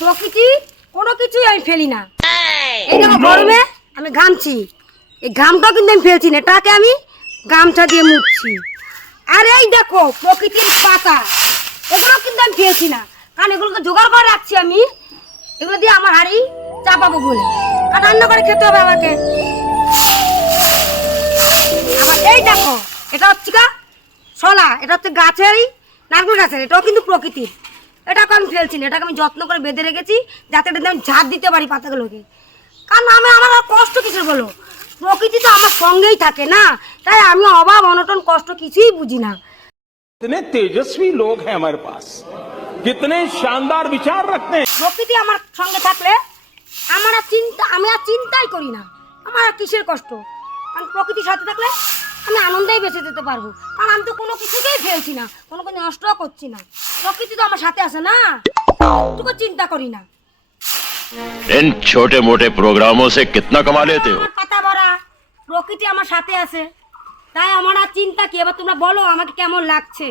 প্রকৃতি কোনো কিছুই আমি ফেলি না। এই দেখো গরমে আমি ঘামছি। এই ঘামটাও কিন্তু আমি ফেলছি না, এটাকে আমি গামছা দিয়ে মুছছি। আর এই দেখো, প্রকৃতির পাতা। এগুলো কিন্তু আমি ফেলছি না, কারণ এগুলোকে জোগাড় করে রাখছি আমি। এগুলো দিয়ে আমার হাড়ি চাপাবো বলে। কারণ রান্না করে খেতে হবে আমাকে। আবার এই দেখো, এটা হচ্ছে গা, শলা, এটা হচ্ছে গাছেরই নারকেল গাছের এটাও কিন্তু প্রকৃতির। এটাকে আমি ফেলছি না এটাকে আমি যত্ন করে বেঁধে রেখেছি যাতে এটাতে আমি ঝাড় দিতে পারি পাতাগুলোকে কারণ আমি আমার আর কষ্ট কিসের বলো প্রকৃতি তো আমার সঙ্গেই থাকে না তাই আমি অভাব অনটন কষ্ট কিছুই বুঝি না कितने तेजस्वी लोग हैं हमारे पास कितने शानदार विचार रखते हैं প্রকৃতি আমার সঙ্গে থাকলে আমার আর চিন্তা আমি আর চিন্তাই করি না আমার আর কিসের কষ্ট কারণ প্রকৃতির সাথে থাকলে আমি আনন্দেই বেঁচে যেতে পারবো কারণ আমি তো কোনো কিছুকেই ফেলছি না কোনো কিছু নষ্টও করছি না প্রকৃতি তো আমার সাথে আছে না একটুকু চিন্তা করি না इन छोटे मोटे प्रोग्रामों से कितना कमा लेते हो আমার পাতা ভরা প্রকৃতি আমার সাথে আছে তাই আমার আর চিন্তা কি এবার তোমরা বলো আমাকে কেমন লাগছে